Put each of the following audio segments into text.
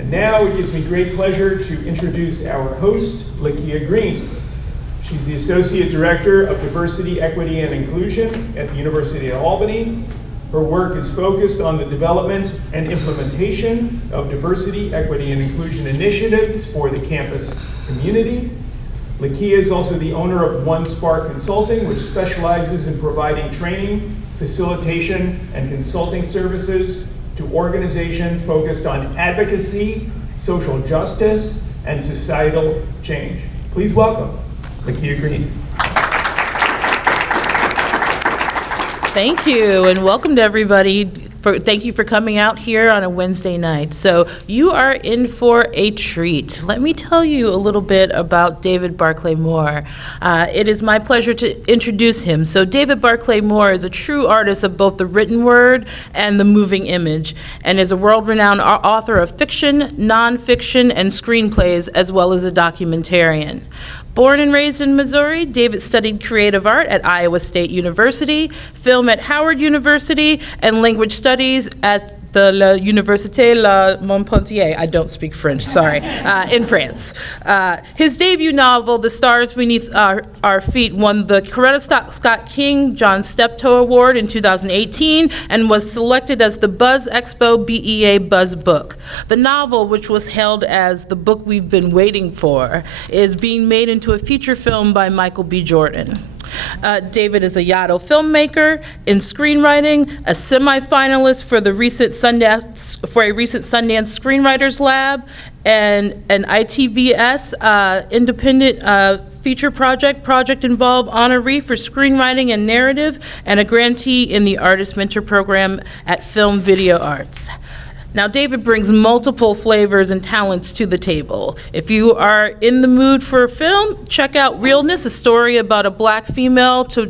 And now it gives me great pleasure to introduce our host, Lakia Green. She's the Associate Director of Diversity, Equity, and Inclusion at the University of Albany. Her work is focused on the development and implementation of diversity, equity, and inclusion initiatives for the campus community. Lakia is also the owner of One Spark Consulting, which specializes in providing training, facilitation, and consulting services to organizations focused on advocacy, social justice, and societal change. Please welcome Lakia Green. Thank you, and welcome to everybody. Thank you for coming out here on a Wednesday night. So you are in for a treat. Let me tell you a little bit about David Barclay Moore. It is my pleasure to introduce him. So David Barclay Moore is a true artist of both the written word and the moving image, and is a world-renowned author of fiction, nonfiction, and screenplays, as well as a documentarian. Born and raised in Missouri, David studied creative art at Iowa State University, film at Howard University, and language studies at the La Université La Montpensier, I don't speak French, sorry, in France. His debut novel, The Stars Beneath Our Feet, won the Coretta Scott King John Steptoe Award in 2018 and was selected as the Buzz Expo BEA Buzz Book. The novel, which was hailed as the book we've been waiting for, is being made into a feature film by Michael B. Jordan. David is a Yaddo filmmaker in screenwriting, a semi-finalist for a recent Sundance Screenwriters Lab, and an ITVS independent feature project involved honoree for screenwriting and narrative, and a grantee in the Artist Mentor Program at Film Video Arts. Now, David brings multiple flavors and talents to the table. If you are in the mood for a film, check out Realness, a story about a black female to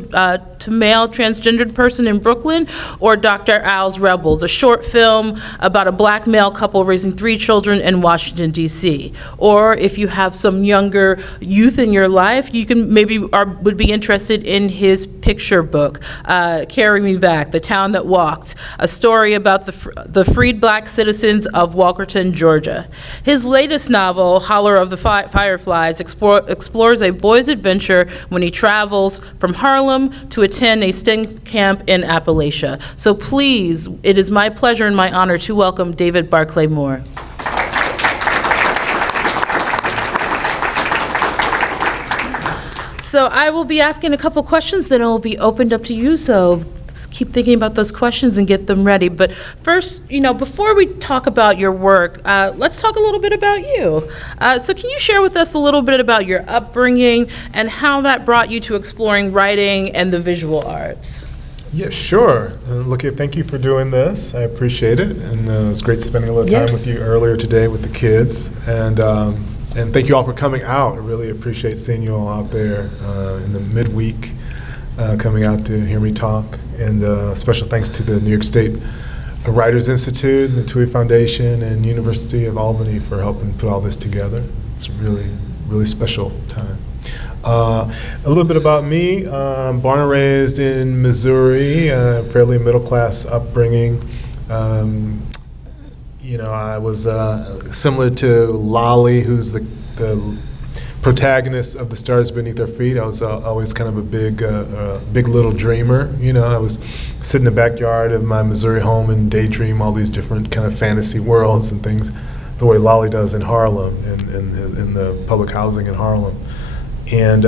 male transgendered person in Brooklyn, or Dr. Al's Rebels, a short film about a black male couple raising 3 children in Washington, D.C. Or if you have some younger youth in your life, you can would be interested in his picture book, Carry Me Back, The Town That Walked, a story about the freed black citizens of Walkerton, Georgia. His latest novel, Holler of the Fireflies, explores a boy's adventure when he travels from Harlem to attend a STEM camp in Appalachia. So please, it is my pleasure and my honor to welcome David Barclay Moore. So I will be asking a couple questions, then it will be opened up to you, so just keep thinking about those questions and get them ready. But first, before we talk about your work, let's talk a little bit about you. So can you share with us a little bit about your upbringing and how that brought you to exploring writing and the visual arts? Yeah, sure. Lakia, thank you for doing this. I appreciate it. And it was great spending a little time with you earlier today with the kids. And thank you all for coming out. I really appreciate seeing you all out there in the midweek, coming out to hear me talk. And special thanks to the New York State Writers Institute, and the TUI Foundation, and University of Albany for helping put all this together. It's a really, really special time. A little bit about me. Born and raised in Missouri, fairly middle-class upbringing. I was similar to Lolly, who's the protagonist of The Stars Beneath Our Feet. I was always kind of a big little dreamer. I was sit in the backyard of my Missouri home and daydream all these different kind of fantasy worlds and things, the way Lolly does in Harlem, in the public housing in Harlem. And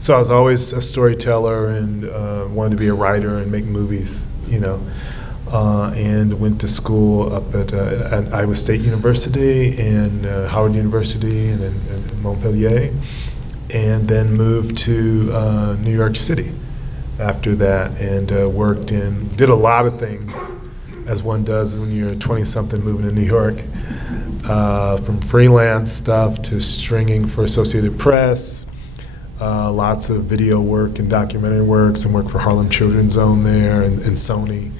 so I was always a storyteller and wanted to be a writer and make movies, and went to school up at Iowa State University and Howard University and Montpellier, and then moved to New York City after that, and did a lot of things, as one does when you're 20-something moving to New York, from freelance stuff to stringing for Associated Press, lots of video work and documentary work, some work for Harlem Children's Zone there and Sony.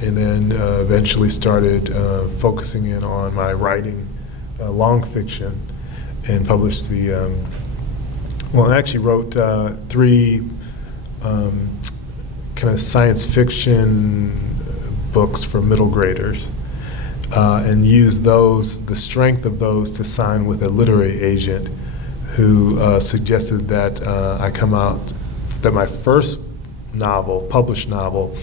And then eventually started focusing in on my writing long fiction, and published I actually wrote 3 kind of science fiction books for middle graders. and used the strength of those to sign with a literary agent who suggested that I come out, that my first novel, published novel,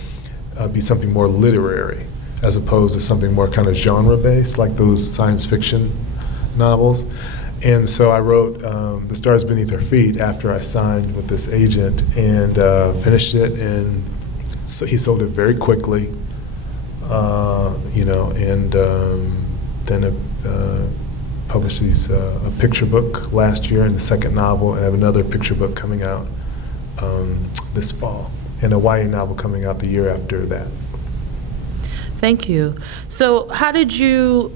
be something more literary as opposed to something more kind of genre-based, like those science fiction novels. And so I wrote The Stars Beneath Her Feet after I signed with this agent, and finished it, and so he sold it very quickly, and then published a picture book last year, and the second novel, and I have another picture book coming out this fall, and a YA novel coming out the year after that. Thank you. So how did you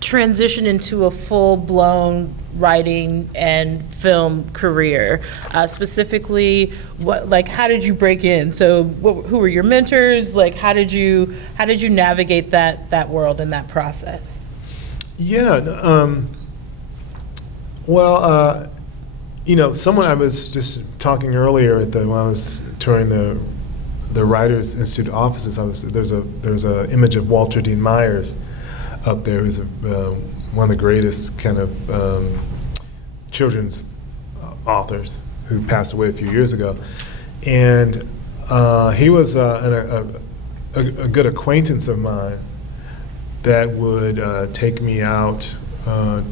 transition into a full-blown writing and film career? Specifically, how did you break in? So who were your mentors? How did you navigate that world and that process? Yeah, someone I was just talking earlier when I was touring the Writers Institute offices. There's a image of Walter Dean Myers up there, who's one of the greatest kind of children's authors who passed away a few years ago, and he was a good acquaintance of mine that would take me out for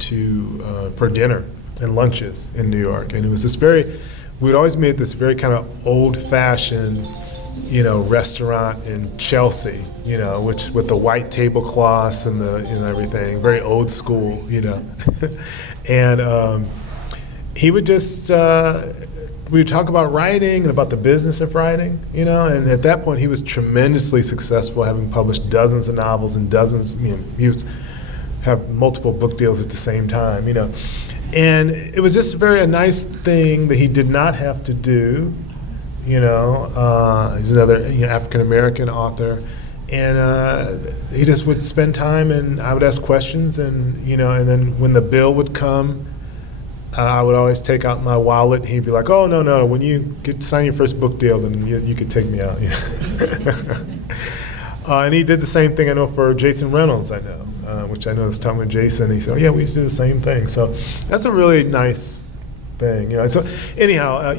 dinner and lunches in New York. And it was we'd always meet at this very kind of old-fashioned, restaurant in Chelsea, which with the white tablecloths and everything, very old school, And he would just, we would talk about writing and about the business of writing, and at that point he was tremendously successful, having published dozens of novels and dozens, he would have multiple book deals at the same time, And it was just a nice thing that he did not have to do. He's another African-American author, and he just would spend time, and I would ask questions, and and then when the bill would come, I would always take out my wallet, and he'd be like, "Oh, no, when you sign your first book deal, then you could take me out." And he did the same thing, I know, for Jason Reynolds, I know, which I know was talking with Jason, he said, "Oh yeah, we used to do the same thing." So that's a really nice thing, So anyhow,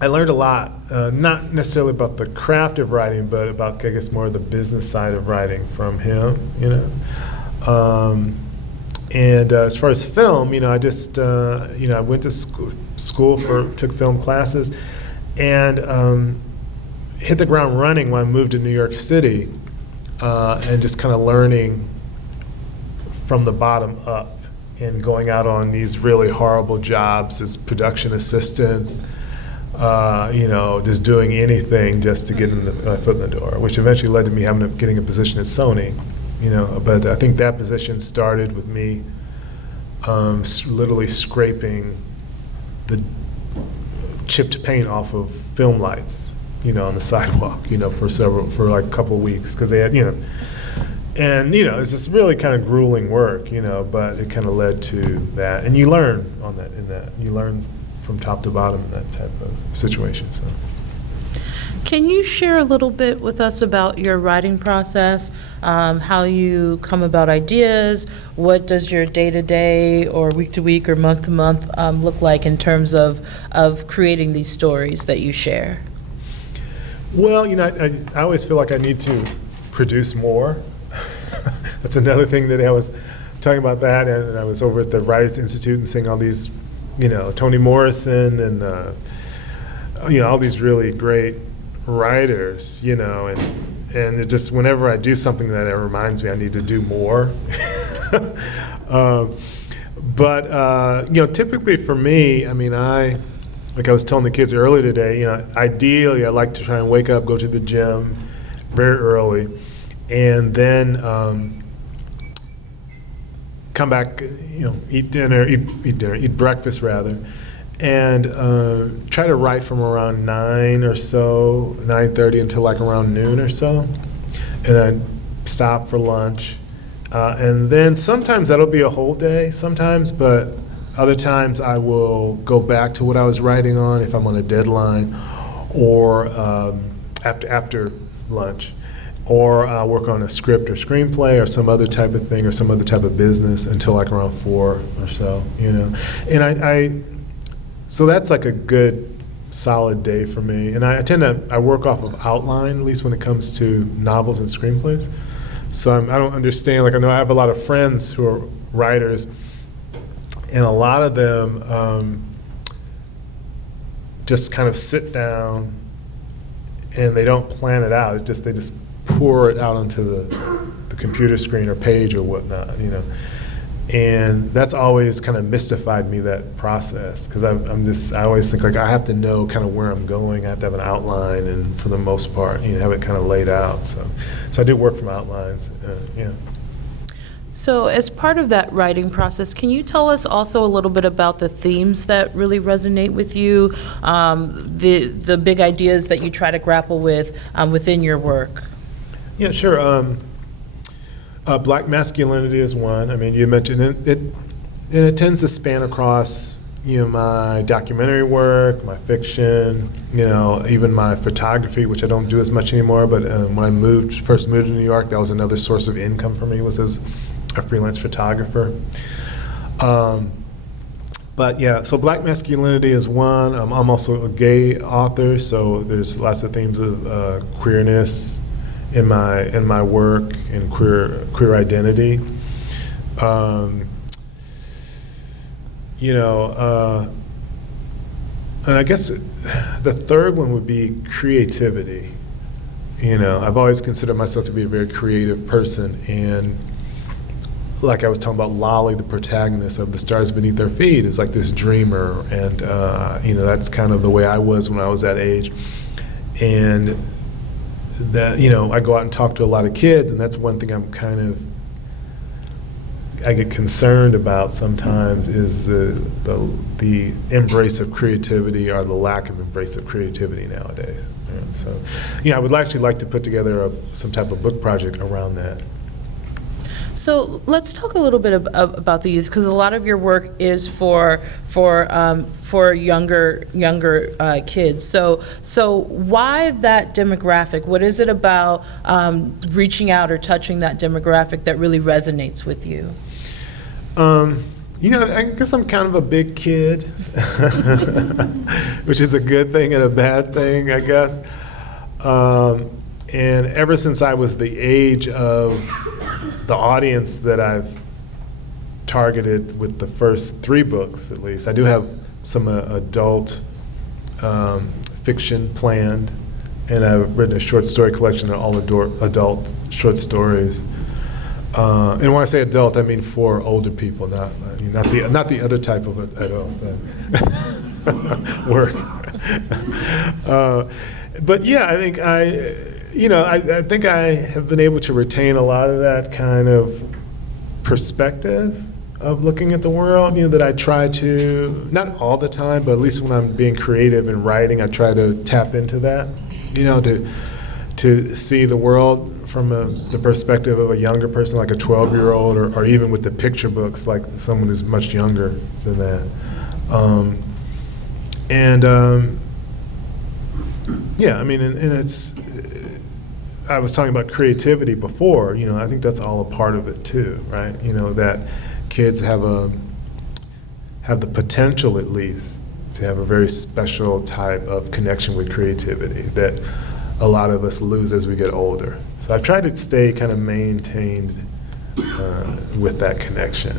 I learned a lot, not necessarily about the craft of writing, but about, I guess, more of the business side of writing from him, And as far as film, I just, I went to school took film classes, and hit the ground running when I moved to New York City, and just kind of learning from the bottom up and going out on these really horrible jobs as production assistants, just doing anything just to get my foot in the door, which eventually led to me getting a position at Sony, but I think that position started with me literally scraping the chipped paint off of film lights, on the sidewalk, for like a couple of weeks, because they had, and it's just really kind of grueling work, but it kind of led to that, and you learn you learn from top to bottom in that type of situation. So, can you share a little bit with us about your writing process, how you come about ideas? What does your day-to-day or week-to-week or month-to-month look like in terms of creating these stories that you share? Well, I always feel like I need to produce more. That's another thing that I was talking about that, and I was over at the Writers Institute and seeing all these, Toni Morrison and, all these really great writers, and it just, whenever I do something that it reminds me I need to do more. But typically for me, like I was telling the kids earlier today, ideally I like to try and wake up, go to the gym very early, and then come back, eat breakfast rather, and try to write from around 9 or so, 9:30 until like around noon or so, and then stop for lunch, and then sometimes that'll be a whole day, but other times I will go back to what I was writing on if I'm on a deadline, or after lunch, or I'll work on a script or screenplay or some other type of thing or some other type of business until like around 4 or so, And so that's like a good solid day for me. And I work off of outline, at least when it comes to novels and screenplays. So I don't understand, like I know I have a lot of friends who are writers, and a lot of them just kind of sit down and they don't plan it out. They just pour it out onto the computer screen or page or whatnot, And that's always kind of mystified me, that process, because I always think like I have to know kind of where I'm going. I have to have an outline, and for the most part, have it kind of laid out. So I do work from outlines. So as part of that writing process, can you tell us also a little bit about the themes that really resonate with you, the big ideas that you try to grapple with within your work? Yeah, sure. Black masculinity is one. I mean, you mentioned it, and it tends to span across, my documentary work, my fiction, even my photography, which I don't do as much anymore. But when I first moved to New York, that was another source of income for me, was as a freelance photographer. But yeah, so black masculinity is one. I'm also a gay author, so there's lots of themes of queerness in my work and queer identity. And I guess the third one would be creativity. I've always considered myself to be a very creative person, and like I was talking about Lolly, the protagonist of The Stars Beneath Our Feet, is like this dreamer, and that's kind of the way I was when I was that age. And that I go out and talk to a lot of kids, and that's one thing I get concerned about sometimes, is the embrace of creativity or the lack of embrace of creativity nowadays. So I would actually like to put together some type of book project around that. So let's talk a little bit about the youth, because a lot of your work is for younger kids. So why that demographic? What is it about reaching out or touching that demographic that really resonates with you? I guess I'm kind of a big kid, which is a good thing and a bad thing, I guess. And ever since I was the age of the audience that I've targeted with the first 3 books, at least, I do have some adult fiction planned, and I've written a short story collection of all adult short stories. And when I say adult, I mean for older people, not the other type of adult work. But yeah, I think I think I have been able to retain a lot of that kind of perspective of looking at the world, that I try to, not all the time, but at least when I'm being creative and writing, I try to tap into that, to see the world from the perspective of a younger person, like a 12-year-old, or even with the picture books, like someone who's much younger than that. Yeah, I mean, and it's, I was talking about creativity before, I think that's all a part of it too, right? That kids have the potential, at least, to have a very special type of connection with creativity that a lot of us lose as we get older. So I've tried to stay kind of maintained with that connection,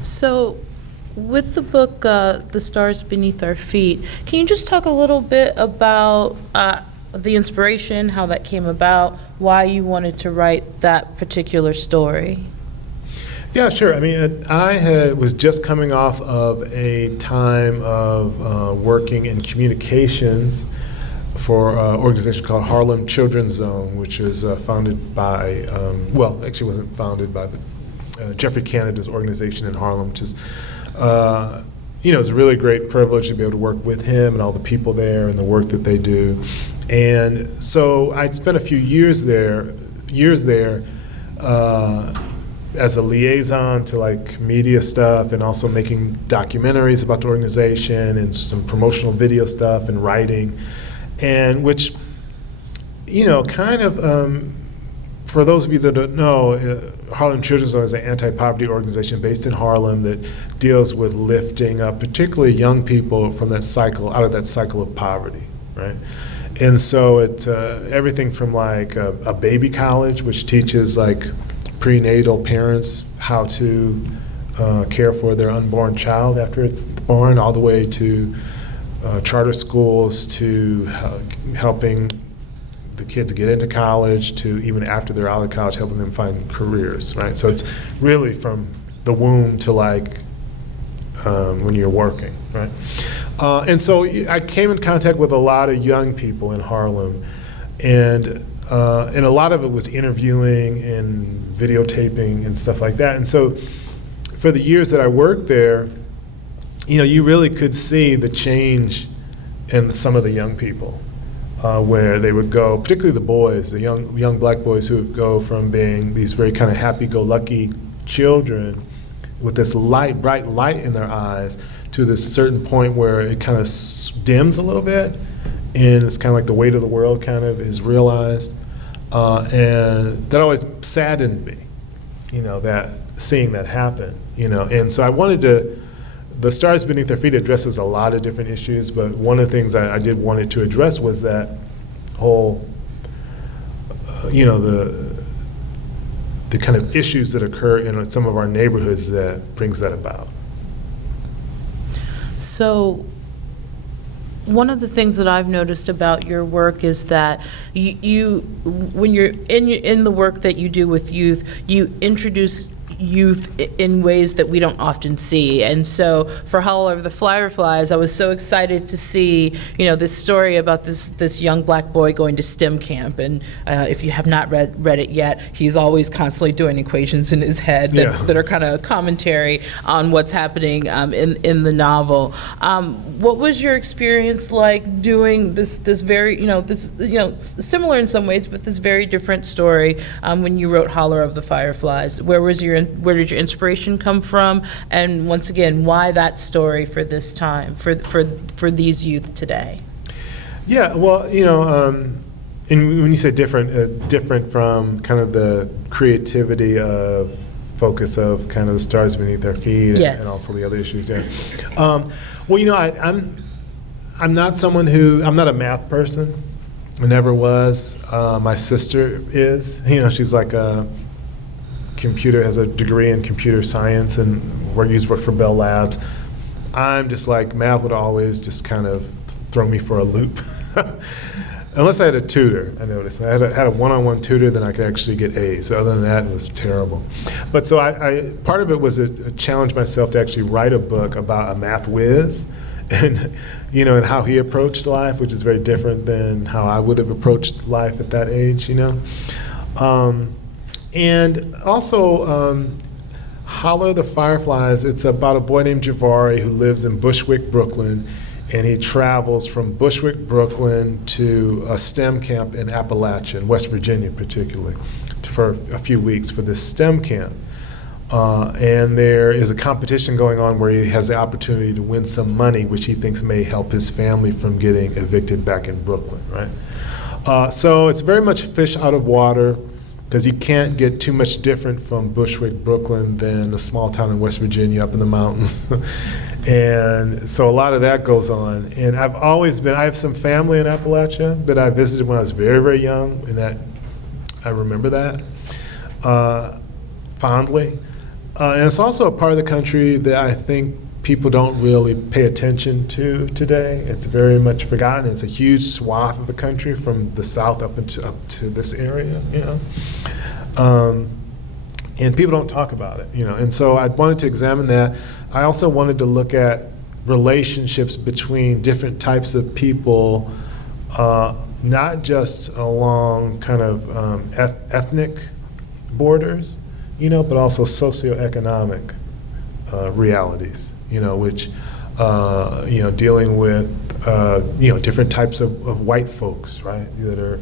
So, with the book, The Stars Beneath Our Feet, can you just talk a little bit about the inspiration, how that came about, why you wanted to write that particular story? Yeah, sure. I mean, I was just coming off of a time of working in communications for an organization called Harlem Children's Zone, which was founded by, actually wasn't founded by, but Jeffrey Canada's organization in Harlem, which is, it's a really great privilege to be able to work with him and all the people there and the work that they do. And so I'd spent a few years there as a liaison to like media stuff, and also making documentaries about the organization and some promotional video stuff and writing. and which, kind of, for those of you that don't know, Harlem Children's Zone is an anti-poverty organization based in Harlem that deals with lifting up particularly young people from that cycle, out of that cycle of poverty, right? And so it's everything from like a baby college, which teaches like prenatal parents how to care for their unborn child after it's born, all the way to charter schools, to helping the kids get into college, to even after they're out of college, helping them find careers, right? So it's really from the womb to like when you're working, right? And so I came in contact with a lot of young people in Harlem, and a lot of it was interviewing and videotaping and stuff like that. And so for the years that I worked there, you really could see the change in some of the young people. Where they would go, particularly the boys, the young black boys who would go from being these very kind of happy-go-lucky children with this bright light in their eyes to this certain point where it kind of dims a little bit, and it's kind of like the weight of the world kind of is realized. And that always saddened me, that seeing that happen, And so I wanted to, The Stars Beneath Their Feet addresses a lot of different issues, but one of the things I did wanted to address was that whole, the kind of issues that occur in some of our neighborhoods that brings that about. So one of the things that I've noticed about your work is that you when you're in the work that you do with youth, you introduce youth in ways that we don't often see. And so for Holler, the Fireflies, I was so excited to see, this story about this young black boy going to STEM camp. And if you have not read it yet, he's always constantly doing equations in his head that are kind of commentary on what's happening in the novel. What was your experience like doing this very, similar in some ways, but this very different story when you wrote Holler of the Fireflies? Where did your inspiration come from? And once again, why that story for this time, for these youth today? Yeah, well, and when you say different from kind of the creativity focus of kind of the Stars Beneath Their Feet and also the other issues there. I'm not someone I'm not a math person. I never was. My sister is. She's like has a degree in computer science and used to work for Bell Labs. I'm just like, math would always just kind of throw me for a loop. Unless I had a tutor, I noticed. I had a one-on-one tutor, then I could actually get A's. So other than that, it was terrible. But so I part of it was a challenge myself to actually write a book about a math whiz, and and how he approached life, which is very different than how I would have approached life at that age, And also, Holler the Fireflies, it's about a boy named Javari who lives in Bushwick, Brooklyn, and he travels from Bushwick, Brooklyn to a STEM camp in Appalachia, in West Virginia particularly, for a few weeks for this STEM camp. And there is a competition going on where he has the opportunity to win some money, which he thinks may help his family from getting evicted back in Brooklyn, right? So it's very much fish out of water, because you can't get too much different from Bushwick, Brooklyn than a small town in West Virginia up in the mountains. And so a lot of that goes on. And I have some family in Appalachia that I visited when I was very, very young, and that I remember that fondly. And it's also a part of the country that I think people don't really pay attention to today. It's very much forgotten. It's a huge swath of the country from the south up to this area, and people don't talk about it, And so I wanted to examine that. I also wanted to look at relationships between different types of people, not just along kind of ethnic borders, but also socioeconomic realities. Which, dealing with, different types of white folks, right? That are,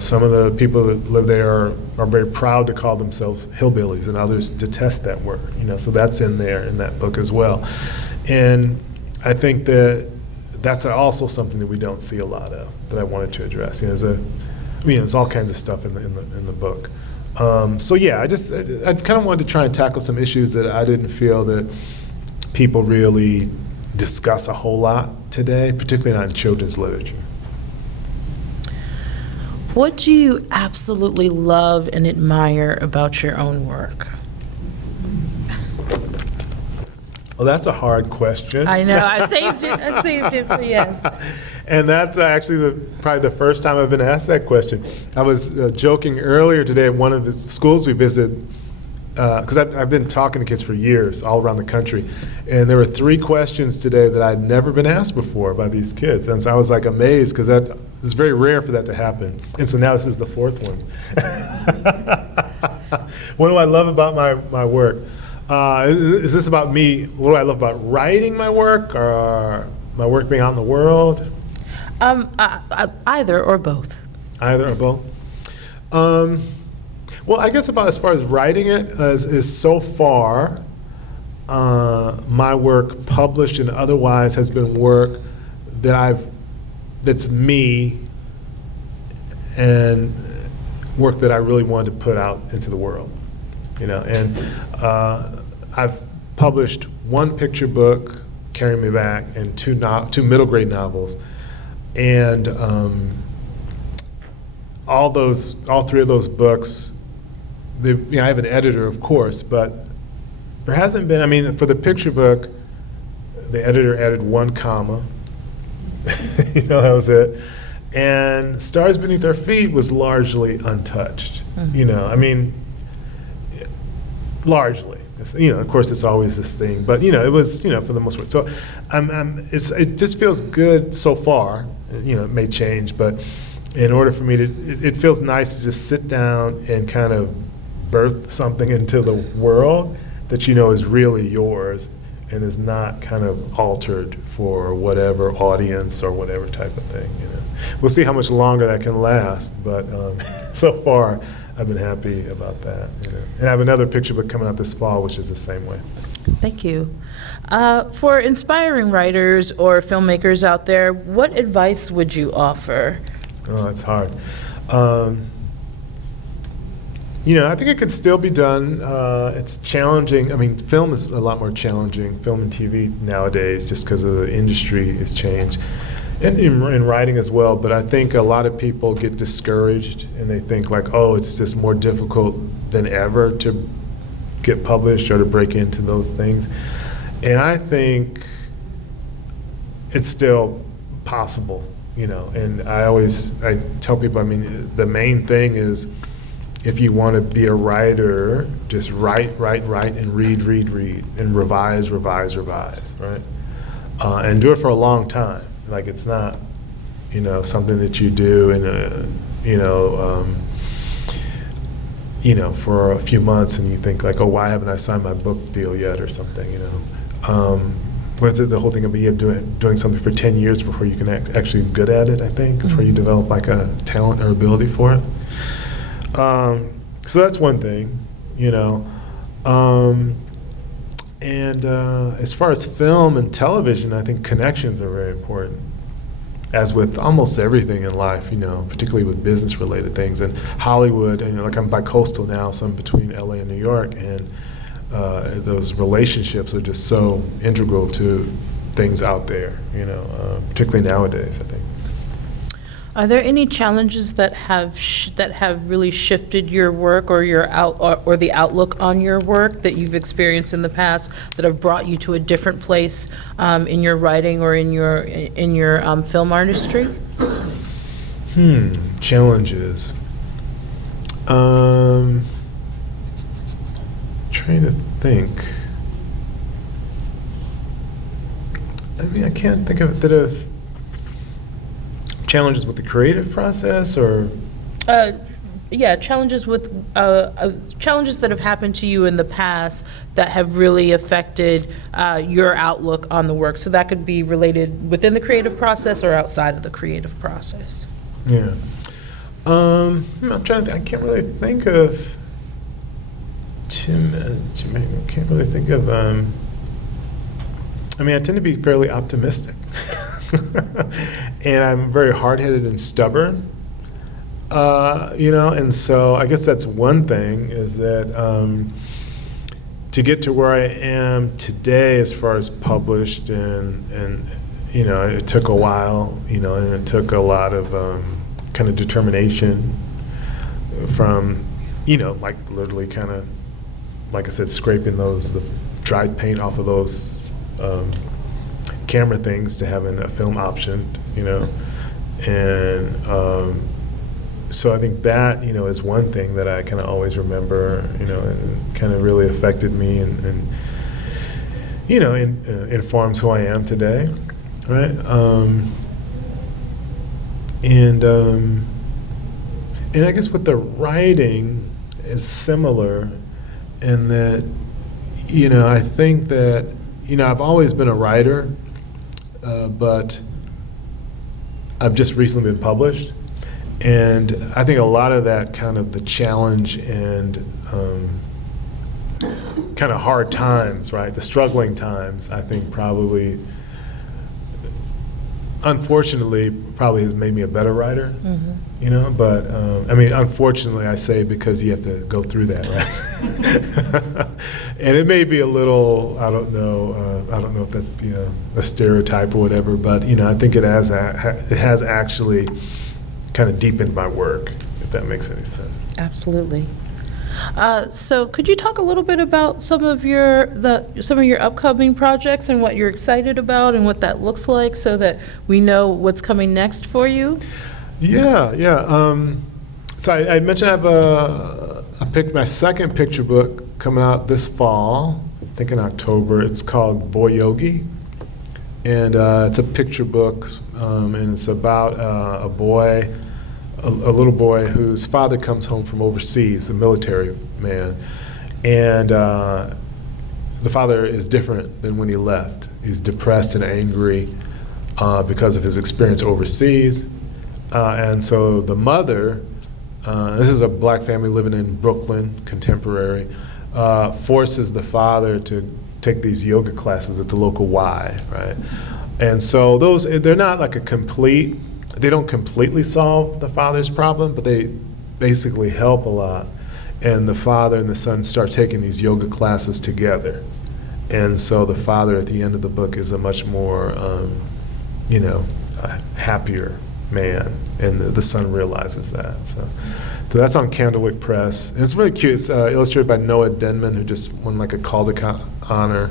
some of the people that live there are very proud to call themselves hillbillies, and others detest that word, so that's in there in that book as well. And I think that that's also something that we don't see a lot of that I wanted to address. There's all kinds of stuff in the book. So yeah, I kind of wanted to try and tackle some issues that I didn't feel that people really discuss a whole lot today, particularly not in children's literature. What do you absolutely love and admire about your own work? Well, that's a hard question. I know. I saved it for yes. And that's actually probably the first time I've been asked that question. I was joking earlier today at one of the schools we visited, because I've been talking to kids for years all around the country, and there were 3 questions today that I'd never been asked before by these kids. And so I was like amazed, because it's very rare for that to happen. And so now this is the 4th one. What do I love about my work? Is this about me? What do I love about writing my work, or my work being out in the world? Either or both. Either or both. Well, I guess about as far as writing it is so far, my work published and otherwise has been work that's me, and work that I really wanted to put out into the world. And I've published 1 picture book, Carry Me Back, and 2 middle grade novels, and all 3 of those books. I have an editor, of course, but there hasn't been. For the picture book, the editor added 1 comma. That was it. And Stars Beneath Our Feet was largely untouched. Mm-hmm. Largely. Of course, it's always this thing, but it was, for the most part. So, it just feels good so far. It may change, but in order for me it feels nice to just sit down and kind of birth something into the world that is really yours and is not kind of altered for whatever audience or whatever type of thing. We'll see how much longer that can last, but so far, I've been happy about that. And I have another picture book coming out this fall, which is the same way. Thank you. For inspiring writers or filmmakers out there, what advice would you offer? Oh, that's hard. I think it could still be done. It's challenging. Film is a lot more challenging, film and TV nowadays, just because of the industry has changed. And in writing as well, but I think a lot of people get discouraged and they think like, oh, it's just more difficult than ever to get published or to break into those things. And I think it's still possible, and I tell people, the main thing is if you want to be a writer, just write, and read, and revise, right? And do it for a long time. Like it's not, something that you do for a few months and you think like, oh, why haven't I signed my book deal yet or something, What's it, the whole thing about you doing something for 10 years before you can actually be good at it, I think, before you develop like a talent or ability for it. So that's one thing, And as far as film and television, I think connections are very important, as with almost everything in life, particularly with business-related things. And Hollywood, like I'm bi-coastal now, so I'm between LA and New York, and those relationships are just so integral to things out there, particularly nowadays, I think. Are there any challenges that have really shifted your work or or the outlook on your work that you've experienced in the past that have brought you to a different place in your writing or in your film artistry? Challenges. Trying to think. I can't think of it that have challenges with the creative process, or challenges with challenges that have happened to you in the past that have really affected your outlook on the work. So that could be related within the creative process or outside of the creative process. Yeah. I'm trying to think. I can't really think of I can't really think of I tend to be fairly optimistic. And I'm very hard-headed and stubborn, and so I guess that's one thing, is that to get to where I am today as far as published, and it took a while, and it took a lot of kind of determination from, like literally kind of, like I said, scraping the dried paint off of those camera things to having a film option, and so I think that, is one thing that I kind of always remember, and kind of really affected me, and informs who I am today, right? And I guess with the writing is similar in that, I think that, I've always been a writer, but I've just recently been published. And I think a lot of that kind of the challenge and kind of hard times, right? The struggling times, I think probably, unfortunately, probably has made me a better writer, but unfortunately I say because you have to go through that, right? And it may be a little, I don't know if that's, a stereotype or whatever, but, I think it has actually kind of deepened my work, if that makes any sense. Absolutely. So could you talk a little bit about some of your upcoming projects and what you're excited about and what that looks like, so that we know what's coming next for you? Yeah. So I mentioned I have my second picture book coming out this fall, I think in October. It's called Boy Yogi, and it's a picture book, and it's about a little boy whose father comes home from overseas, a military man, and the father is different than when he left. He's depressed and angry because of his experience overseas, and so the mother, this is a black family living in Brooklyn, contemporary, forces the father to take these yoga classes at the local Y, right? And so they're not like they don't completely solve the father's problem, but they basically help a lot. And the father and the son start taking these yoga classes together. And so the father at the end of the book is a much more, happier man. And the son realizes that. So that's on Candlewick Press. And it's really cute. It's illustrated by Noah Denman, who just won like a Caldecott honor.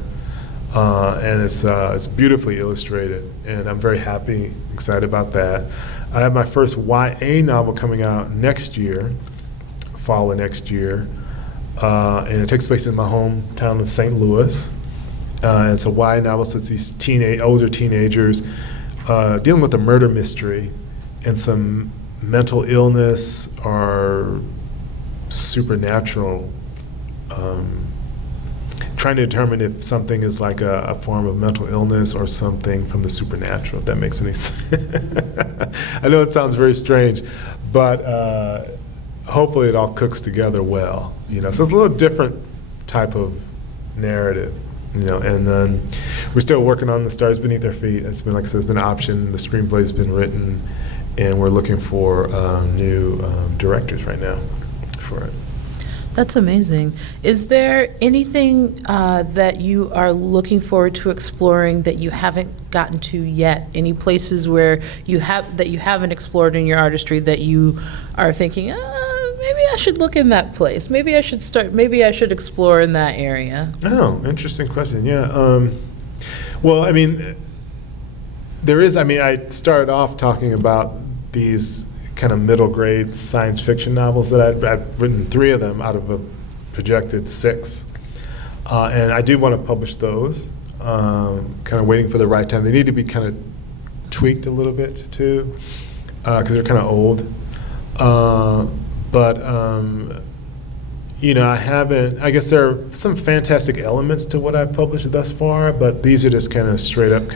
And it's beautifully illustrated, and I'm very happy, excited about that. I have my first YA novel coming out next year, fall of next year, and it takes place in my hometown of St. Louis. It's a YA novel, so it's these older teenagers dealing with a murder mystery and some mental illness or supernatural, trying to determine if something is like a form of mental illness or something from the supernatural, if that makes any sense. I know it sounds very strange, but hopefully it all cooks together well. So it's a little different type of narrative, and then we're still working on The Stars Beneath Our Feet. It's been, like I said, it's been an option. The screenplay's been written, and we're looking for new directors right now for it. That's amazing. Is there anything that you are looking forward to exploring that you haven't gotten to yet? Any places where you haven't explored in your artistry that you are thinking, maybe I should look in that place. Maybe I should explore in that area. Oh, interesting question. Yeah. Well, there is. I started off talking about these kind of middle grade science fiction novels that I've written 3 of them out of a projected 6. And I do want to publish those, kind of waiting for the right time. They need to be kind of tweaked a little bit too, because they're kind of old. But I haven't, I guess there are some fantastic elements to what I've published thus far, but these are just kind of straight up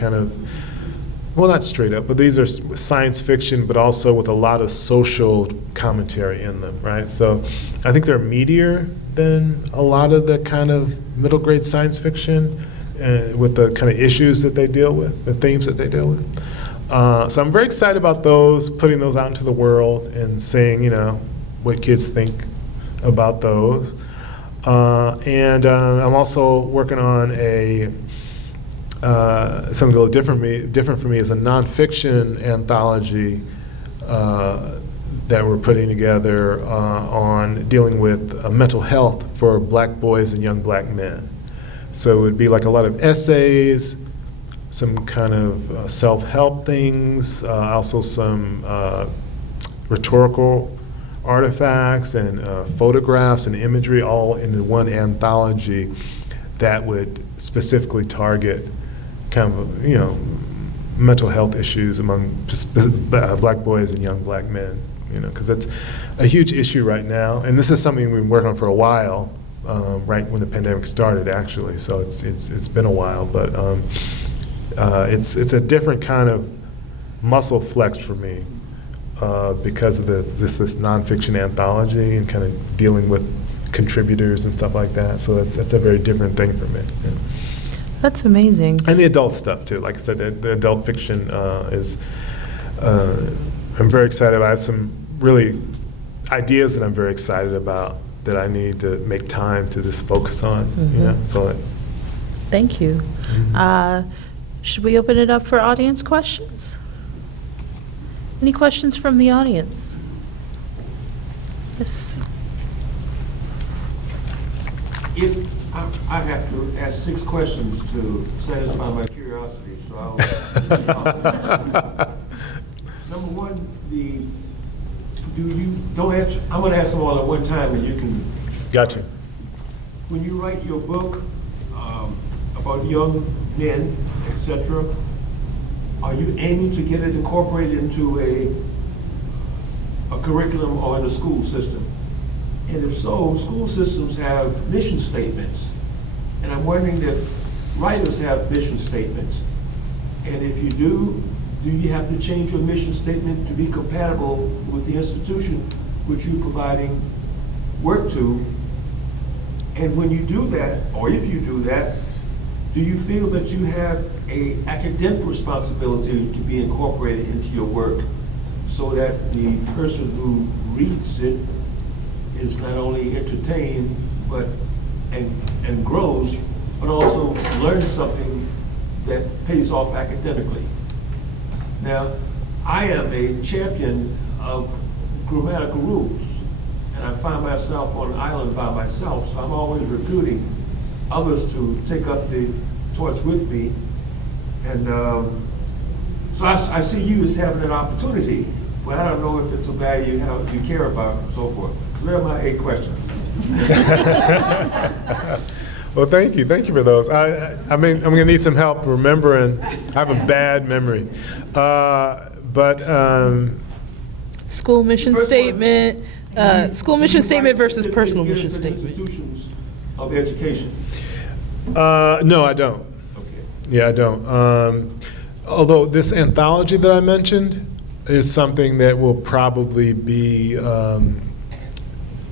well, not straight up, but these are science fiction, but also with a lot of social commentary in them, right? So I think they're meatier than a lot of the kind of middle grade science fiction with the kind of issues that they deal with, the themes that they deal with. So I'm very excited about those, putting those out into the world and seeing, what kids think about those. And I'm also working on something a little different for me is a nonfiction anthology that we're putting together on dealing with mental health for Black boys and young Black men. So it would be like a lot of essays, some kind of self-help things, also some rhetorical artifacts and photographs and imagery all in one anthology that would specifically target kind of, mental health issues among Black boys and young Black men, because that's a huge issue right now. And this is something we've been working on for a while, right when the pandemic started, actually. So it's been a while, but it's a different kind of muscle flex for me because of this nonfiction anthology and kind of dealing with contributors and stuff like that. So that's a very different thing for me. Yeah. That's amazing. And the adult stuff too. Like I said, the adult fiction is. I'm very excited. I have some really ideas that I'm very excited about that I need to make time to just focus on. So it's. Thank you. Should we open it up for audience questions? Any questions from the audience? Yes. If I have to ask 6 questions to satisfy my curiosity, so I'll. Number one, don't answer. I'm going to ask them all at one time, and you can. Gotcha. When you write your book about young men, etc., are you aiming to get it incorporated into a curriculum or in a school system? And if so, school systems have mission statements. And I'm wondering if writers have mission statements. And if you do you have to change your mission statement to be compatible with the institution which you're providing work to? And when you do that, or if you do that, do you feel that you have an academic responsibility to be incorporated into your work so that the person who reads it is not only entertained and grows, but also learns something that pays off academically? Now, I am a champion of grammatical rules, and I find myself on an island by myself, so I'm always recruiting others to take up the torch with me. And so I see you as having an opportunity, but I don't know if it's a value you care about and so forth. So there are my 8 questions. Well, thank you for those. I mean, I'm going to need some help remembering. I have a bad memory, but school mission statement, school mission statement versus personal mission statement. Institutions of education. No, I don't. Okay. Yeah, I don't. Although this anthology that I mentioned is something that will probably be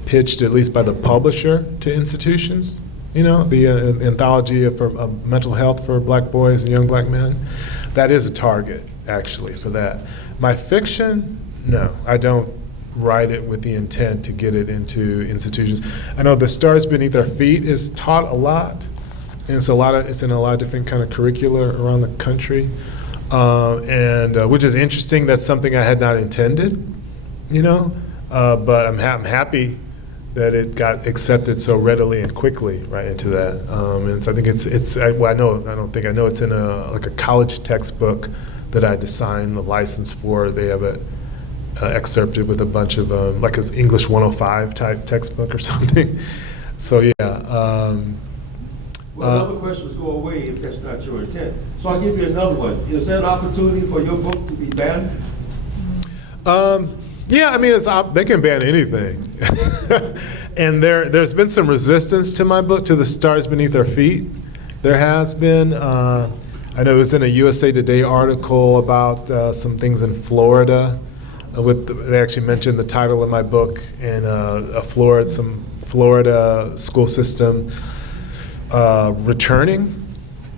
pitched, at least by the publisher, to institutions. The anthology for mental health for Black boys and young Black men. That is a target, actually, for that. My fiction, no, I don't write it with the intent to get it into institutions. I know The Stars Beneath Our Feet is taught a lot, and it's in a lot of different kind of curricula around the country, and which is interesting. That's something I had not intended, but I'm happy that it got accepted so readily and quickly right into that. And so I think it's in a college textbook that I had to sign the license for. They have it excerpted with a bunch of, like an English 105 type textbook or something. So yeah. Other questions go away if that's not your intent. So I'll give you another one. Is there an opportunity for your book to be banned? Yeah, I mean, they can ban anything. And there's been some resistance to my book, to The Stars Beneath Our Feet. There has been. I know it was in a USA Today article about some things in Florida. They actually mentioned the title of my book in some Florida school system returning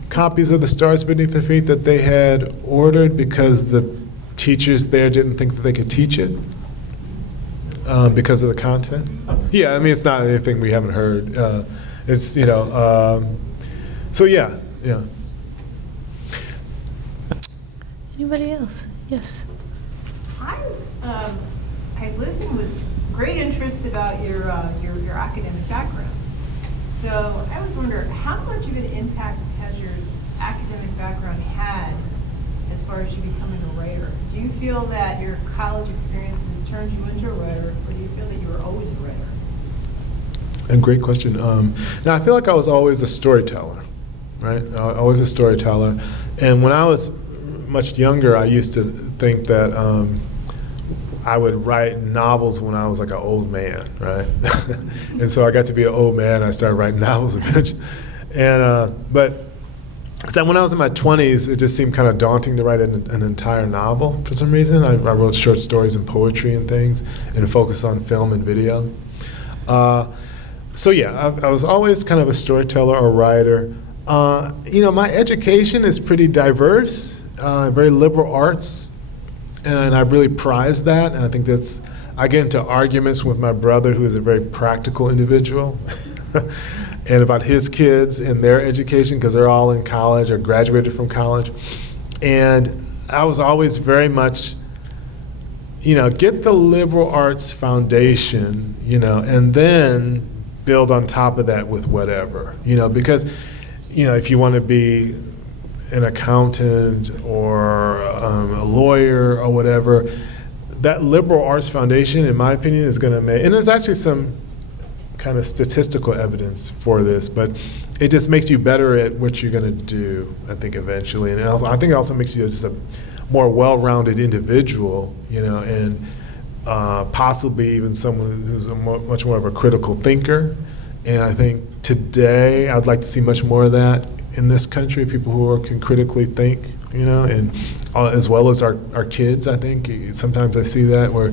copies of The Stars Beneath Their Feet that they had ordered because the teachers there didn't think that they could teach it because of the content. Yeah, I mean, it's not anything we haven't heard. It's, you know, so yeah. Anybody else? Yes. I listened with great interest about your academic background. So I was wondering, how much of an impact has your academic background had as far as you becoming a writer? Do you feel that your college experience has turned you into a writer, or do you feel that you were always a writer? A great question. Now, I feel like I was always a storyteller, right? Always a storyteller. And when I was much younger, I used to think that I would write novels when I was like an old man, right? And so I got to be an old man. I started writing novels eventually. And but when I was in my 20s, it just seemed kind of daunting to write an entire novel for some reason. I wrote short stories and poetry and things, and focused on film and video. So yeah, I was always kind of a storyteller or writer. You know, my education is pretty diverse, very liberal arts. And I really prize that, and I think I get into arguments with my brother, who is a very practical individual, and about his kids and their education, because they're all in college or graduated from college. And I was always very much, you know, get the liberal arts foundation, you know, and then build on top of that with whatever, you know, because, you know, if you want to be an accountant or a lawyer or whatever, that liberal arts foundation, in my opinion, is going to make, and there's actually some kind of statistical evidence for this, but it just makes you better at what you're going to do, I think, eventually. And I think it also makes you just a more well-rounded individual, you know, and possibly even someone who's much more of a critical thinker. And I think today I'd like to see much more of that in this country, people who can critically think, you know, and as well as our kids, I think. Sometimes I see that where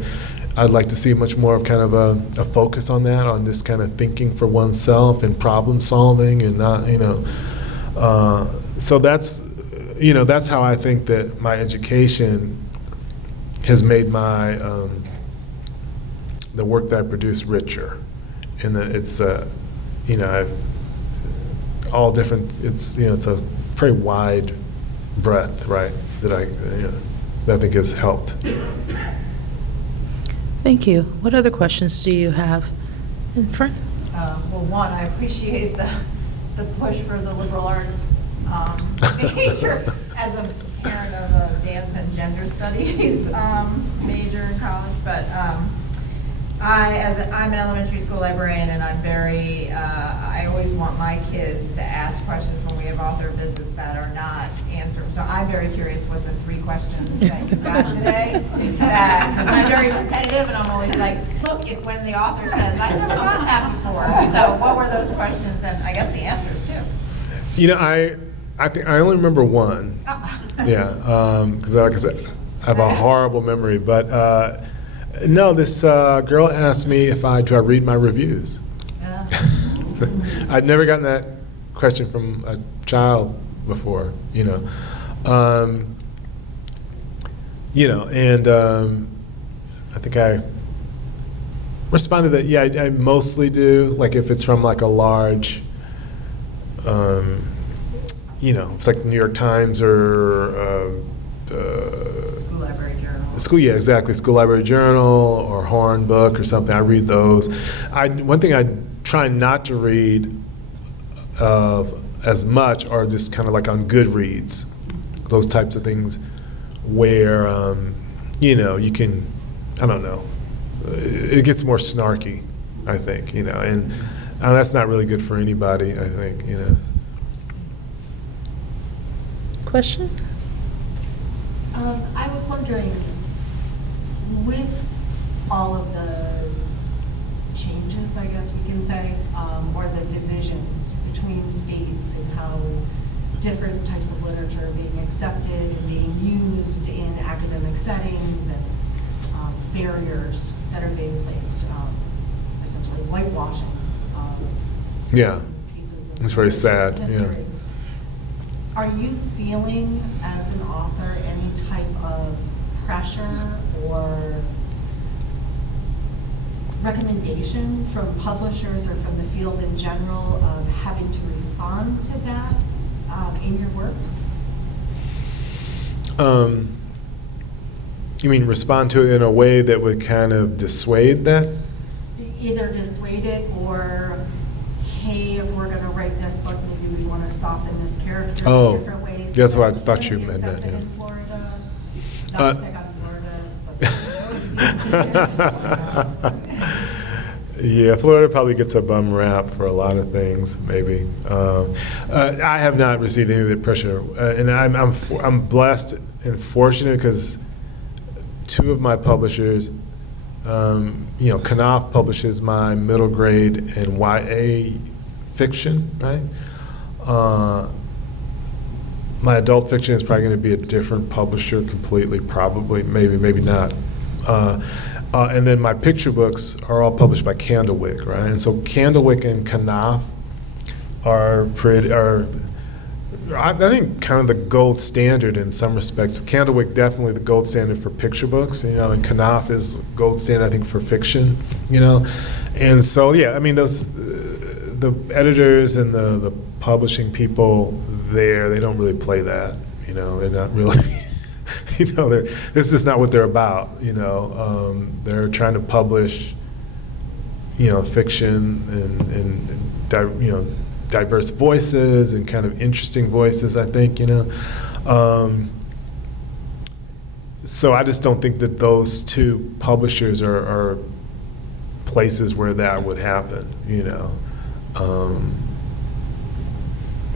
I'd like to see much more of kind of a focus on that, on this kind of thinking for oneself and problem solving and not, you know. So that's, you know, that's how I think that my education has made my, the work that I produce richer. And that it's, you know, all different, it's, you know, it's a very wide breadth, right, that I think has helped. Thank you. What other questions do you have in front? Well, one, I appreciate the push for the liberal arts major as a parent of a dance and gender studies major in college, but I'm an elementary school librarian, and I'm very, I always want my kids to ask questions when we have author visits that are not answered. So I'm very curious what the 3 questions that you got today, because I'm very competitive, and I'm always like, look, when the author says, I've never gotten that before. So what were those questions, and I guess the answers too? You know, I think I only remember one. Yeah, because like I said, I have a horrible memory, but no, this girl asked me if I read my reviews. I'd never gotten that question from a child before, you know. You know, and I think I responded that, yeah, I mostly do. Like if it's from like a large, you know, it's like New York Times or School Library Journal. Yeah, exactly. School Library Journal or Horn Book or something. I read those. One thing I try not to read as much are just kind of like on Goodreads, those types of things where, you know, you can, I don't know, it gets more snarky, I think, you know, and that's not really good for anybody, I think, you know. Question? I was wondering, with all of the changes, I guess we can say, or the divisions between states and how different types of literature are being accepted and being used in academic settings, and barriers that are being placed, essentially whitewashing Yeah, pieces of it's very sad, history. yeah. Are you feeling, as an author, any type of pressure or recommendation from publishers or from the field in general of having to respond to that in your works? You mean respond to it in a way that would kind of dissuade that? Either dissuade it or, hey, if we're going to write this book, maybe we want to soften this character in different ways. That's what I Can thought it you be meant that, accepted yeah. in Florida? Not to pick on Florida, but Yeah, Florida probably gets a bum rap for a lot of things, maybe. I have not received any of the pressure, and I'm blessed and fortunate because two of my publishers, Knopf publishes my middle grade and YA fiction, right? My adult fiction is probably going to be a different publisher completely, probably, maybe not. And then my picture books are all published by Candlewick, right? And so Candlewick and Knopf are I think kind of the gold standard in some respects. Candlewick definitely the gold standard for picture books, and Knopf is gold standard, I think, for fiction, And so, yeah, I mean, the editors and the publishing people there, they don't really play that, they're not really, this is not what they're about, they're trying to publish, fiction and diverse voices and kind of interesting voices, I think, So I just don't think that those two publishers are places where that would happen,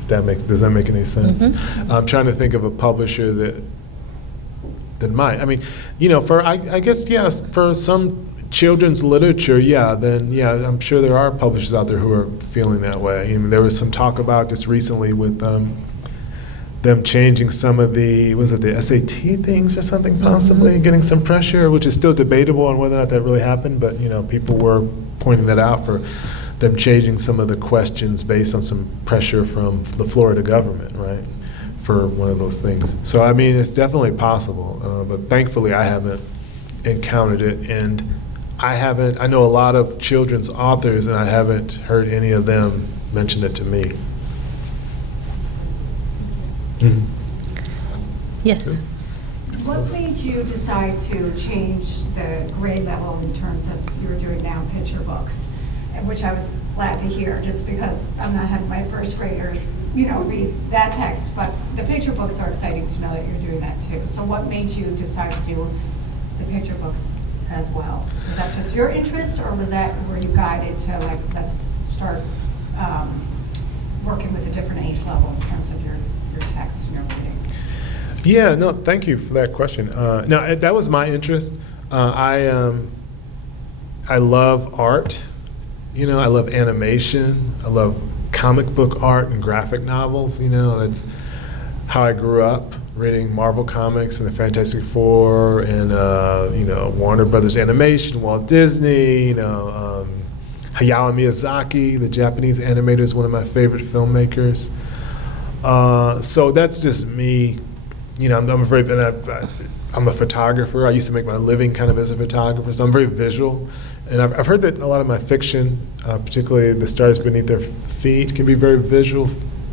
Does that make any sense? Mm-hmm. I'm trying to think of a publisher that might. I mean, I guess, yes, for some children's literature, I'm sure there are publishers out there who are feeling that way. I mean, there was some talk about just recently with them changing some of the SAT things or something, possibly getting some pressure, which is still debatable on whether or not that really happened, but, people were pointing that out for them changing some of the questions based on some pressure from the Florida government, right, for one of those things. So, I mean, it's definitely possible, but thankfully I haven't encountered it, and I know a lot of children's authors, and I haven't heard any of them mention it to me. Mm-hmm. Yes. What made you decide to change the grade level in terms of you were doing now picture books, which I was glad to hear, just because I'm not having my first graders, read that text, but the picture books are exciting to know that you're doing that too. So what made you decide to do the picture books as well? Was that just your interest, or were you guided to let's start working with a different age level in terms of your text and your reading? Yeah, no, thank you for that question. No, that was my interest. I love art. I love animation. I love comic book art and graphic novels. That's how I grew up, reading Marvel Comics and the Fantastic Four and, Warner Brothers Animation, Walt Disney, Hayao Miyazaki, the Japanese animator, is one of my favorite filmmakers. So that's just me. I'm a photographer. I used to make my living kind of as a photographer, so I'm very visual. And I've heard that a lot of my fiction, particularly The Stars Beneath Their Feet, can be very visual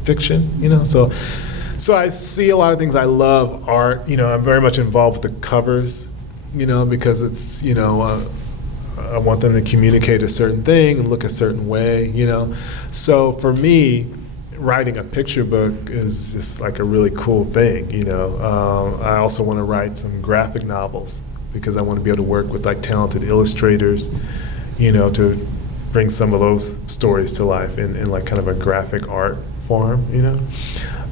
fiction, So I see a lot of things. I love art. I'm very much involved with the covers, because it's, I want them to communicate a certain thing and look a certain way, So for me, writing a picture book is just like a really cool thing, I also want to write some graphic novels because I want to be able to work with talented illustrators, to bring some of those stories to life in kind of a graphic art form,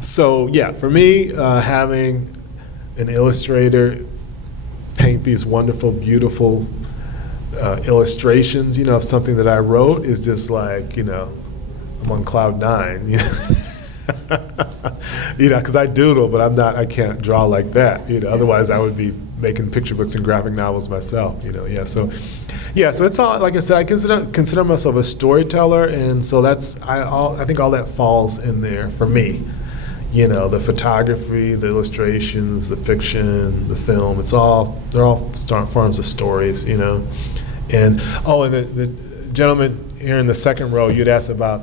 So yeah, for me, having an illustrator paint these wonderful, beautiful illustrations, of something that I wrote is just like, I'm on cloud nine, because I doodle, but I can't draw like that, otherwise I would be making picture books and graphic novels myself, so it's all, like I said, I consider myself a storyteller, and so I think all that falls in there for me, the photography, the illustrations, the fiction, the film. They're all forms of stories, And the gentleman here in the second row, you'd asked about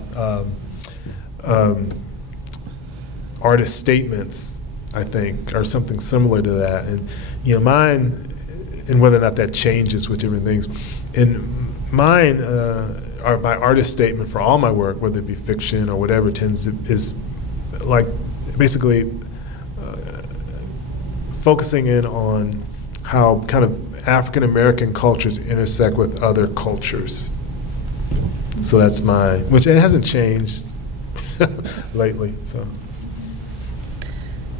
artist statements, I think, or something similar to that. And mine, and whether or not that changes with different things. And mine, or my artist statement for all my work, whether it be fiction or whatever, is like basically focusing in on how kind of African American cultures intersect with other cultures. So that's which it hasn't changed lately. So.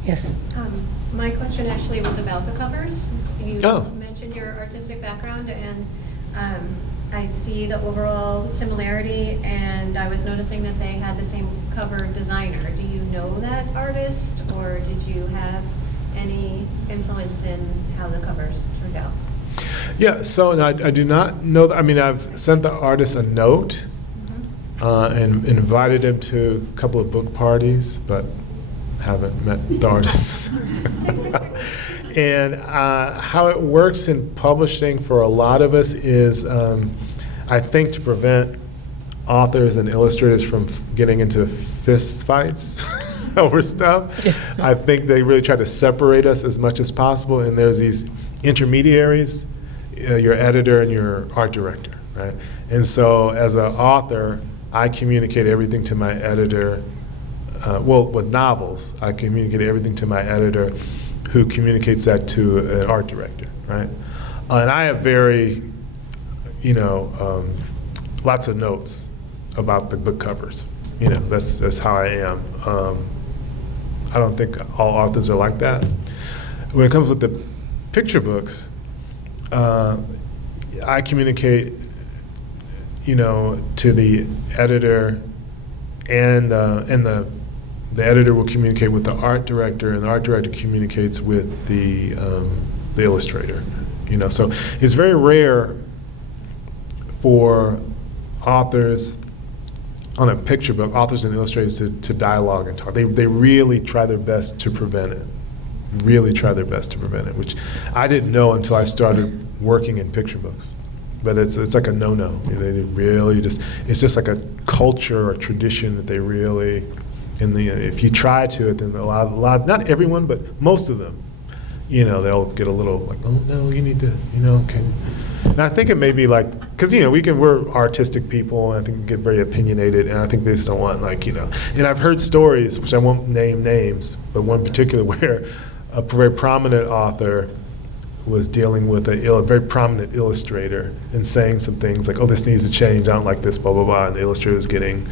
Yes. My question actually was about the covers. You Oh. mentioned your artistic background, and I see the overall similarity, and I was noticing that they had the same cover designer. Do you know that artist, or did you have any influence in how the covers turned out? Yeah, so no, I do not know that. I mean, I've sent the artist a note and invited him to a couple of book parties, but haven't met the artist. And how it works in publishing for a lot of us is, I think, to prevent authors and illustrators from getting into fist fights over stuff. I think they really try to separate us as much as possible, and there's these intermediaries, your editor and your art director, right? And so as an author, I communicate everything to my editor. With novels, I communicate everything to my editor, who communicates that to an art director, right? And I have very, lots of notes about the book covers. That's how I am. I don't think all authors are like that. When it comes with the picture books, I communicate, to the editor, and the editor will communicate with the art director, and the art director communicates with the illustrator. So it's very rare for authors on a picture book, authors and illustrators to dialogue and talk. They really try their best to prevent it. Really try their best to prevent it, which I didn't know until I started working in picture books. But it's like a no-no. They really it's just like a culture or tradition that they really. If you try to, then a lot, not everyone, but most of them, they'll get a little like, oh no, you need to, can. And I think it may be like, because we're artistic people, and I think we get very opinionated, and I think they just don't want And I've heard stories, which I won't name names, but one particular where a very prominent author was dealing with a very prominent illustrator and saying some things like, oh, this needs to change, I don't like this, blah blah blah, and the illustrator was getting,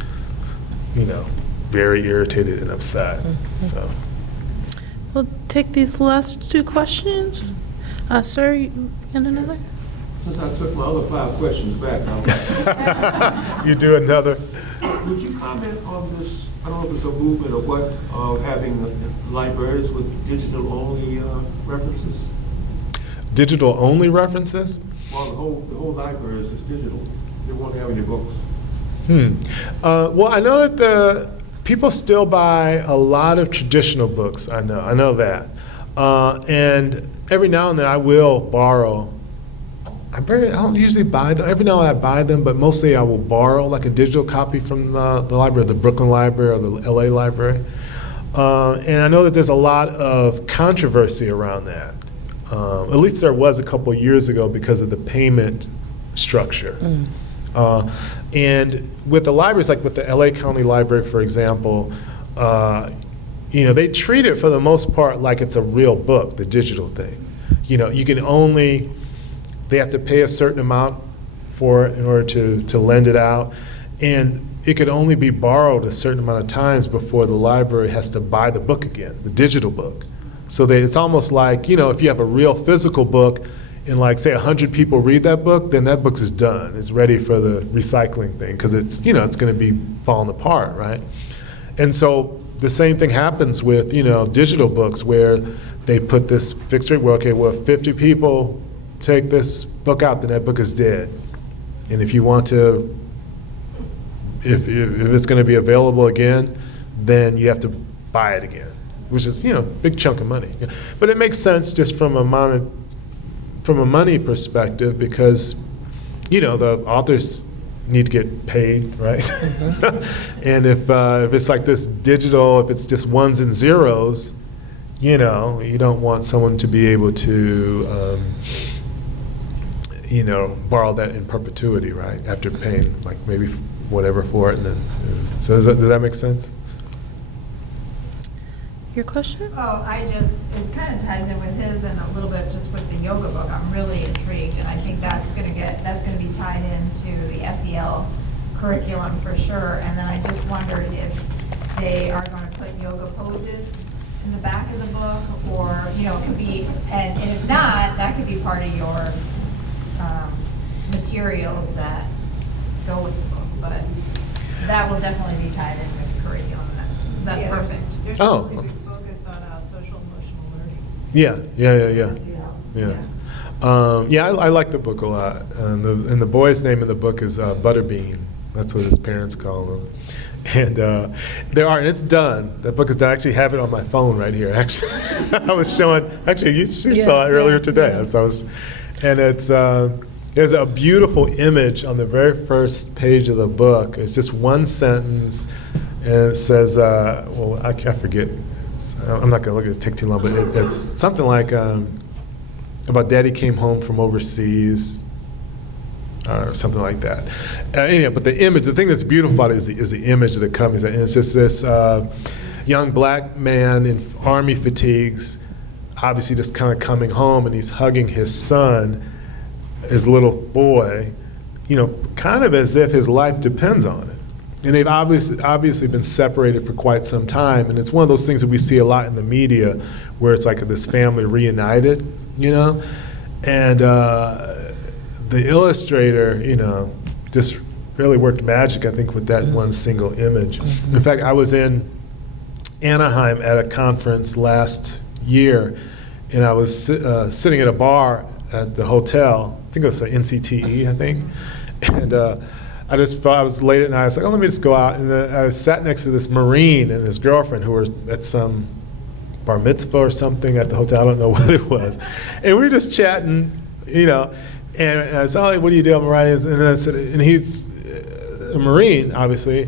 very irritated and upset. So We'll take these last two questions. Sir, you got another? Since I took my other 5 questions back, you do another. would you comment on this? I don't know if it's a movement or what, of having libraries with digital-only references. Digital-only references? Well, the whole library is just digital. They won't have any books. Well, I know that people still buy a lot of traditional books. I know that. And every now and then I will borrow. I don't usually buy them. Every now and then I buy them, but mostly I will borrow like a digital copy from the library, the Brooklyn Library or the LA Library. And I know that there's a lot of controversy around that. At least there was a couple of years ago because of the payment structure. And with the libraries, like with the LA County Library, for example, they treat it for the most part like it's a real book, the digital thing. You can only, they have to pay a certain amount for it in order to lend it out. And it could only be borrowed a certain amount of times before the library has to buy the book again, the digital book. So it's almost like, if you have a real physical book, and like say 100 people read that book, then that book is done. It's ready for the recycling thing because it's it's going to be falling apart, right? And so the same thing happens with digital books where they put this fixed rate where if 50 people take this book out, then that book is dead. And if you want to, if it's going to be available again, then you have to buy it again, which is, big chunk of money. But it makes sense just from a money perspective because, the authors need to get paid, right? And if it's like this digital, if it's just ones and zeros, you don't want someone to be able to, borrow that in perpetuity, right? After paying like maybe whatever for it, and then so does that make sense? Your question? Oh, it kind of ties in with his and a little bit just with the yoga book. I'm really intrigued, and I think that's going to be tied into the SEL curriculum for sure. And then I just wondered if they are going to put yoga poses in the back of the book, or, it could be, and if not, that could be part of your materials that go with the book. But that will definitely be tied in with the curriculum. That's Yeah, perfect. There's Oh. a really good focus on social emotional learning. Yeah, I like the book a lot. And the boy's name in the book is Butterbean. That's what his parents call him. And and it's done. That book is done. I actually have it on my phone right here. Actually, I was showing. Actually, you saw it earlier today. Yeah. So there's a beautiful image on the very first page of the book. It's just one sentence, and it says, I forget. I'm not going to look at it, take too long, but it's something like about Daddy came home from overseas, or something like that. But the image, the thing that's beautiful about it is the image that it comes in. And it's just this young black man in army fatigues, obviously just kind of coming home, and he's hugging his son, his little boy, kind of as if his life depends on it. And they've obviously been separated for quite some time, and it's one of those things that we see a lot in the media, where it's like this family reunited, and the illustrator, just really worked magic, I think, with that one single image. In fact, I was in Anaheim at a conference last year, and I was sitting at a bar at the hotel. I think it was NCTE, I think, and I was late at night. I was like, let me just go out. And I sat next to this Marine and his girlfriend who were at some bar mitzvah or something at the hotel. I don't know what it was. And we were just chatting, and I said, oh, what do you do? I'm writing. And I said, and he's a Marine, obviously.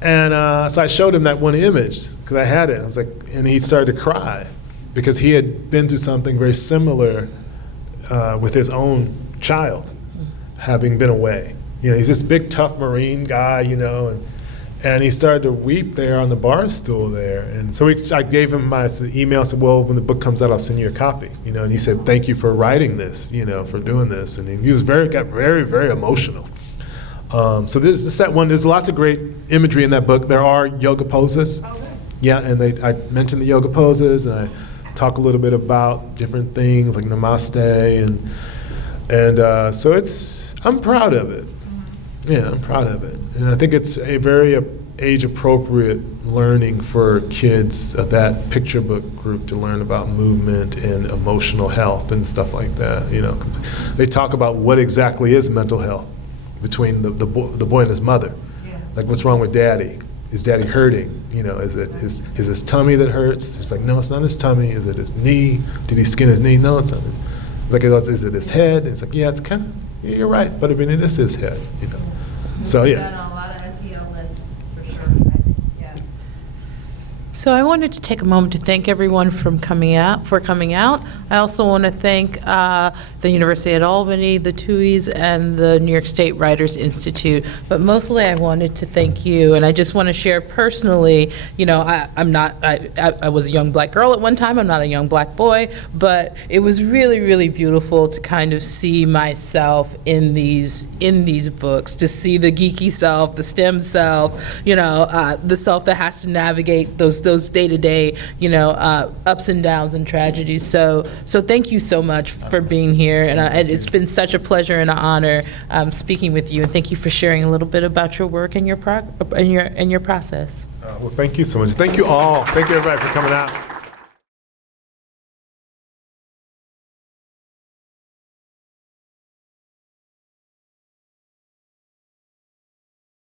And so I showed him that one image because I had it. I was like, and he started to cry because he had been through something very similar with his own child, having been away. He's this big, tough Marine guy, and he started to weep there on the bar stool there. And so I gave him my email. I said, well, when the book comes out, I'll send you a copy. And he said, thank you for writing this, for doing this. And he got very, very emotional. So there's that one. There's lots of great imagery in that book. There are yoga poses. Okay. Yeah, and I mentioned the yoga poses, and I talk a little bit about different things like namaste, and so I'm proud of it. Yeah, I'm proud of it. And I think it's a very age-appropriate learning for kids of that picture book group to learn about movement and emotional health and stuff like that. 'Cause they talk about what exactly is mental health between the boy and his mother. Yeah. Like, what's wrong with Daddy? Is Daddy hurting? Is it his tummy that hurts? It's like, no, it's not his tummy. Is it his knee? Did he skin his knee? No, it's not. Like, is it his head? It's like, yeah, it's kind of, you're right, but I mean, it is his head, So, We've yeah. done a lot of SEO lists for sure. I think, yeah. So I wanted to take a moment to thank everyone for coming out. I also want to thank the University at Albany, the TUIs, and the New York State Writers Institute. But mostly I wanted to thank you, and I just want to share personally, I was a young black girl at one time. I'm not a young black boy, but it was really, really beautiful to kind of see myself in these books, to see the geeky self, the STEM self, the self that has to navigate those day-to-day, ups and downs and tragedies. So thank you so much for being here, and it's been such a pleasure and an honor speaking with you. And thank you for sharing a little bit about your work and your process. Well, thank you so much. Thank you all. Thank you, everybody, for coming out.